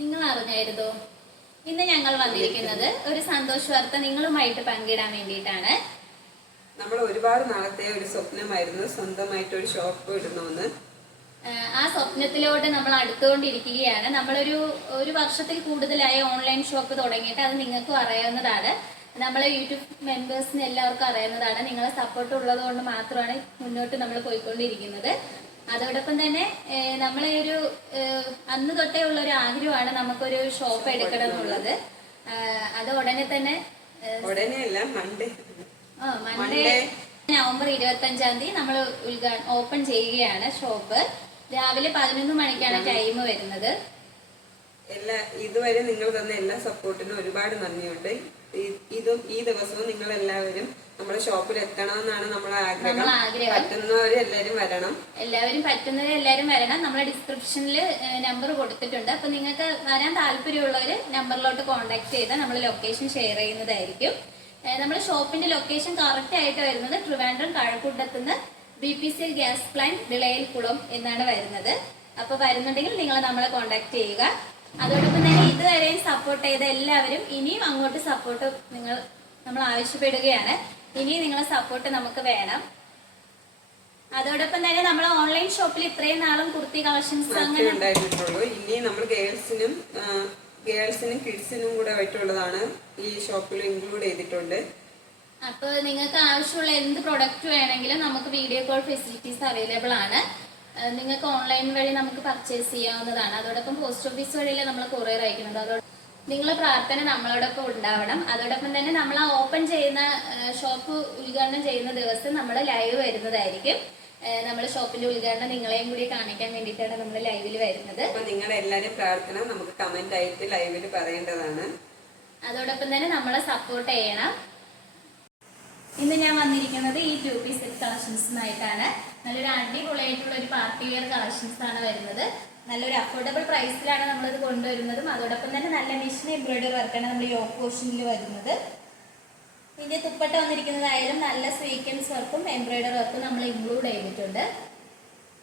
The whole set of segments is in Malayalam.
നിങ്ങൾ അറിഞ്ഞായിരുന്നോ? ഇന്ന് ഞങ്ങൾ വന്നിരിക്കുന്നത് ഒരു സന്തോഷ വാർത്ത നിങ്ങളുമായിട്ട് പങ്കിടാൻ വേണ്ടിയിട്ടാണ്. നമ്മൾ ഒരുപാട് നാളത്തെ ഒരു സ്വപ്നമായിരുന്നു സ്വന്തമായിട്ട് ഒരു ഷോപ്പ് ഇടണമെന്ന്. ആ സ്വപ്നത്തിലോട്ട് നമ്മൾ അടുത്തുകൊണ്ടിരിക്കുകയാണ്. ഒരു വർഷത്തിൽ കൂടുതലായി ഓൺലൈൻ ഷോപ്പ് തുടങ്ങിയിട്ട്. അത് നിങ്ങൾക്കും അറിയാവുന്നതാണ്, നമ്മളെ യൂട്യൂബ് മെമ്പേഴ്സിന് എല്ലാവർക്കും അറിയാവുന്നതാണ്. നിങ്ങളെ സപ്പോർട്ട് ഉള്ളത് കൊണ്ട് മാത്രമാണ് മുന്നോട്ട് നമ്മൾ പോയിക്കൊണ്ടിരിക്കുന്നത്. അതോടൊപ്പം തന്നെ നമ്മളെ അന്ന് തൊട്ടേ ഉള്ള ഒരു ആഗ്രഹമാണ് നമുക്കൊരു ഷോപ്പ് എടുക്കണം എന്നുള്ളത്. അത് ഉടനെ തന്നെ മൺഡേ നവംബർ 25-ാം തീയതി നമ്മൾ ഓപ്പൺ ചെയ്യുകയാണ് ഷോപ്പ്. രാവിലെ 11 മണിക്കാണ് ടൈം വരുന്നത്. ഇതുവരെ നിങ്ങൾ തന്ന എല്ലാ സപ്പോർട്ടിനും ഒരുപാട് നന്ദിയുണ്ട്. ഈ ദിവസവും നിങ്ങൾ എല്ലാവരും നമ്മുടെ ഷോപ്പിൽ എത്തണമെന്നാണ് നമ്മളെ ആഗ്രഹം. പറ്റുന്നവരെല്ലാരും വരണം. എല്ലാവരും വരണം. നമ്മളെ ഡിസ്ക്രിപ്ഷനിൽ നമ്പർ കൊടുത്തിട്ടുണ്ട്. അപ്പൊ നിങ്ങൾക്ക് വരാൻ താല്പര്യമുള്ളവര് നമ്പറിലോട്ട് കോൺടാക്ട് ചെയ്താൽ നമ്മൾ ലൊക്കേഷൻ ഷെയർ ചെയ്യുന്നതായിരിക്കും. നമ്മുടെ ഷോപ്പിന്റെ ലൊക്കേഷൻ കറക്റ്റ് ആയിട്ട് വരുന്നത് ട്രിവാൻഡ്രം കഴക്കൂട്ടത്തുനിന്ന് BPCL ഗ്യാസ് പ്ലാന്റ് വിളയിൽക്കുളം എന്നാണ് വരുന്നത്. അപ്പൊ വരുന്നുണ്ടെങ്കിൽ നിങ്ങൾ നമ്മളെ കോൺടാക്ട് ചെയ്യുക. അതോടൊപ്പം തന്നെ ഇതുവരെയും സപ്പോർട്ട് ചെയ്ത എല്ലാവരും ഇനിയും അങ്ങോട്ട് സപ്പോർട്ട് നമ്മൾ ആവശ്യപ്പെടുകയാണ്. ഇനിയും നിങ്ങളെ സപ്പോർട്ട് നമുക്ക് വേണം. അതോടൊപ്പം തന്നെ നമ്മൾ ഓൺലൈൻ ഷോപ്പിൽ ഇത്രയും നാളും കുർത്തി കളക്ഷൻസ് അങ്ങനെ ഉണ്ടായിട്ടുള്ളൂ. ഇനി നമ്മൾ ഗേൾസിനും കിഡ്സിനും കൂടെ ആയിട്ടുള്ളതാണ് ഈ ഷോപ്പിൽ ഇൻക്ലൂഡ് ചെയ്തിട്ടുണ്ട്. അപ്പൊ നിങ്ങൾക്ക് ആവശ്യമുള്ള എന്ത് പ്രൊഡക്റ്റ് വേണമെങ്കിലും നമുക്ക് വീഡിയോ കോൾ ഫെസിലിറ്റീസ് അവൈലബിൾ ആണ്. നിങ്ങൾക്ക് ഓൺലൈൻ വഴി നമുക്ക് പർച്ചേസ് ചെയ്യാവുന്നതാണ്. അതോടൊപ്പം പോസ്റ്റ് ഓഫീസ് വഴിയല്ലേ നമ്മൾ കൊറിയർ അയക്കുന്നത്. അതോടൊപ്പം നിങ്ങളെ പ്രാർത്ഥന നമ്മളോടൊപ്പം ഉണ്ടാവണം. അതോടൊപ്പം തന്നെ നമ്മൾ ഓപ്പൺ ചെയ്യുന്ന ഷോപ്പ് ഉദ്ഘാടനം ചെയ്യുന്ന ദിവസം നമ്മൾ ലൈവ് വരുന്നതായിരിക്കും. നമ്മുടെ ഷോപ്പിന്റെ ഉദ്ഘാടനം നിങ്ങളെയും കൂടി കാണിക്കാൻ വേണ്ടിയിട്ടാണ് നമ്മൾ ലൈവിൽ വരുന്നത്. അപ്പൊ നിങ്ങളെല്ലാരും പ്രാർത്ഥന നമുക്ക് കമന്റ് ആയിട്ട് ലൈവിൽ പറയേണ്ടതാണ്. അതോടൊപ്പം തന്നെ നമ്മളെ സപ്പോർട്ട് ചെയ്യണം. ഇന്ന് ഞാൻ വന്നിരിക്കുന്നത് ഈ 2 പീസ് സെറ്റ് കളക്ഷൻസുമായിട്ടാണ്. നല്ലൊരു അടിപൊളിയായിട്ടുള്ള ഒരു പാർട്ടി വെയർ കളക്ഷൻസ് ആണ് വരുന്നത്. നല്ലൊരു അഫോർഡബിൾ പ്രൈസിലാണ് നമ്മളിത് കൊണ്ടുവരുന്നതും. അതോടൊപ്പം തന്നെ നല്ല മെഷീൻ എംബ്രോയിഡറി വർക്കാണ് നമ്മൾ യോക്ക് പോർഷനിൽ വരുന്നത്. ഇതിന്റെ തുപ്പട്ട വന്നിരിക്കുന്നതായാലും നല്ല സ്വീക്വൻസ് വർക്കും എംബ്രോയിഡറി വർക്കും നമ്മൾ ഇൻക്ലൂഡ് ചെയ്തിട്ടുണ്ട്.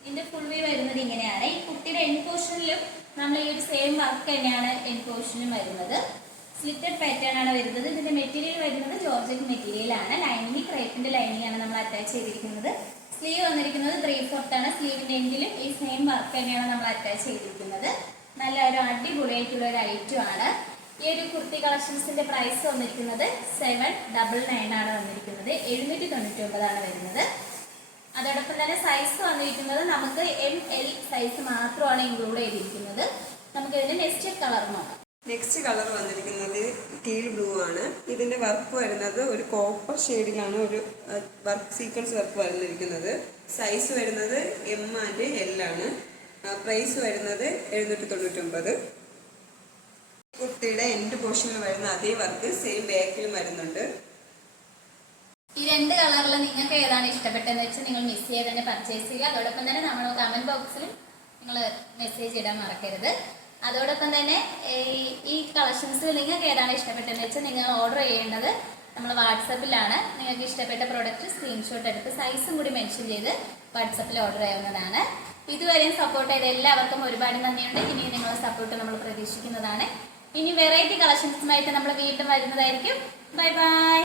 ഇതിന്റെ ഫുൾ വ്യൂ വരുന്നത് ഇങ്ങനെയാണ്. ഈ കുട്ടിയുടെ എൻ പോർഷനിലും നമ്മൾ ഈ ഒരു സെയിം വർക്ക് തന്നെയാണ് എൻ പോർഷനിലും വരുന്നത്. സ്ലിറ്റഡ് പാറ്റേൺ ആണ് വരുന്നത്. ഇതിന്റെ മെറ്റീരിയൽ വരുന്നത് ജോർജറ്റ് മെറ്റീരിയൽ ആണ്. ലൈനിങ് ക്രേപ്പിന്റെ ലൈനിങ് ആണ് നമ്മൾ അറ്റാച്ച് ചെയ്തിരിക്കുന്നത്. സ്ലീവ് വന്നിരിക്കുന്നത് 3/4 ആണ്. സ്ലീവിന്റെ എൻഡിലും ഈ സെയിം വർക്ക് തന്നെയാണ് നമ്മൾ അറ്റാച്ച് ചെയ്തിരിക്കുന്നത്. നല്ല ഒരു അടിപൊളിയായിട്ടുള്ള ഒരു ഐറ്റം ആണ്. ഈ ഒരു കുർത്തി കളക്ഷൻസിന്റെ പ്രൈസ് വന്നിരിക്കുന്നത് 799 ആണ് വന്നിരിക്കുന്നത്. 799 ആണ് വരുന്നത്. അതോടൊപ്പം തന്നെ സൈസ് വന്നിരിക്കുന്നത് നമുക്ക് ML സൈസ് മാത്രമാണ് ഇൻക്ലൂഡ് ചെയ്തിരിക്കുന്നത്. നമുക്ക് ഇതിന്റെ നെക്സ്റ്റ് കളർ നോക്കാം. നെക്സ്റ്റ് കളർ വന്നിരിക്കുന്നത് ടീൽ ബ്ലൂ ആണ്. ഇതിന്റെ വർക്ക് വരുന്നത് ഒരു കോപ്പർ ഷെയ്ഡിലാണ് ഒരു വർക്ക് സീക്വൻസ് വർക്ക് വന്നിരിക്കുന്നത്. സൈസ് വരുന്നത് M and L ആണ്. പ്രൈസ് വരുന്നത് 799. കുർത്തിയുടെ എൻഡ് പോർഷനിൽ വരുന്ന അതേ വർക്ക് സെയിം ബാക്കിലും വരുന്നുണ്ട്. ഈ 2 കളറിൽ നിങ്ങൾക്ക് ഏതാണ് ഇഷ്ടപ്പെട്ടതെന്ന് വെച്ചാൽ നിങ്ങൾ മിസ് ചെയ്യാതെ തന്നെ പർച്ചേസ് ചെയ്യുക. അതോടൊപ്പം തന്നെ നമ്മൾ കമന്റ് ബോക്സിൽ നിങ്ങൾ മെസ്സേജ് ഇടാൻ മറക്കരുത്. അതോടൊപ്പം തന്നെ ഈ കളക്ഷൻസ് നിങ്ങൾക്ക് ഏതാണ് ഇഷ്ടപ്പെട്ടതെന്ന് വെച്ചാൽ നിങ്ങൾ ഓർഡർ ചെയ്യേണ്ടത് നമ്മൾ വാട്സപ്പിലാണ്. നിങ്ങൾക്ക് ഇഷ്ടപ്പെട്ട പ്രോഡക്റ്റ് സ്ക്രീൻഷോട്ട് എടുത്ത് സൈസും കൂടി മെൻഷൻ ചെയ്ത് വാട്സപ്പിൽ ഓർഡർ ചെയ്യാവുന്നതാണ്. ഇതുവരെയും സപ്പോർട്ട് ചെയ്ത എല്ലാവർക്കും ഒരുപാട് നന്ദിയുണ്ട്. ഇനി നിങ്ങളുടെ സപ്പോർട്ട് നമ്മൾ പ്രതീക്ഷിക്കുന്നതാണ്. ഇനി വെറൈറ്റി കളക്ഷൻസുമായിട്ട് നമ്മൾ വീണ്ടും വരുന്നതായിരിക്കും. Bye bye.